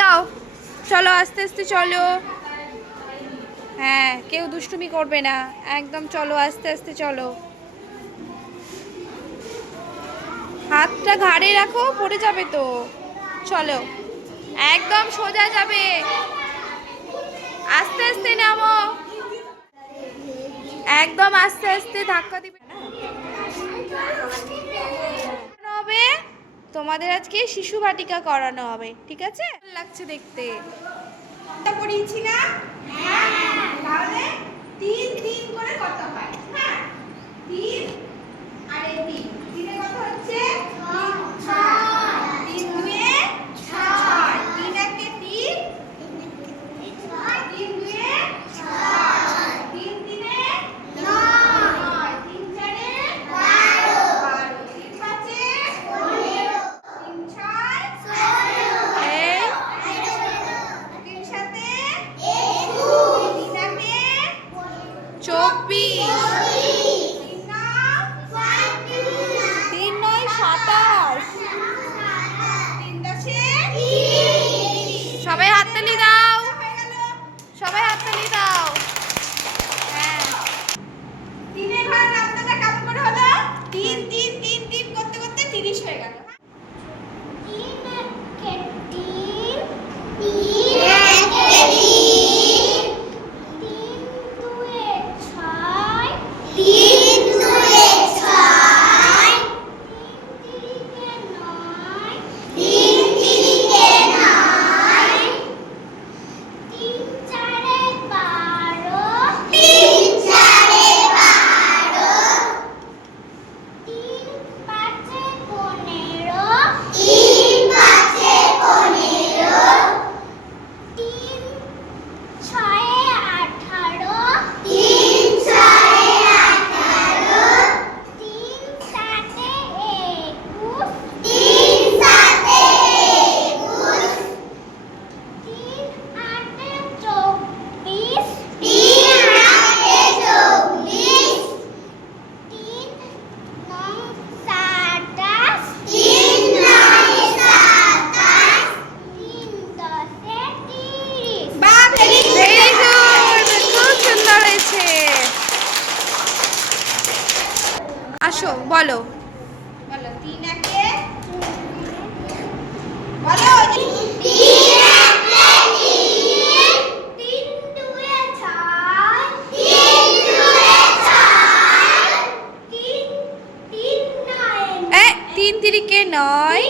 দাও। চলো, আস্তে আস্তে চলো। হ্যাঁ কেউ দুষ্টুমি করবে না। একদম চলো, আস্তে আস্তে চলো। হাতটা ঘাড়ে রাখো, পড়ে যাবে তো। চলো, একদম সোজা যাবে। আস্তে আস্তে নামো। একদম আস্তে আস্তে ধাক্কা দিবে। না তোমাদের আজকে শিশু বাটিকা করানো হবে ঠিক আছে? লাগছে দেখতে। পড়িয়েছি না? হ্যাঁ। তাহলে একশো বলো। বলো তিন একে বলো তিন তিরিকে নয়।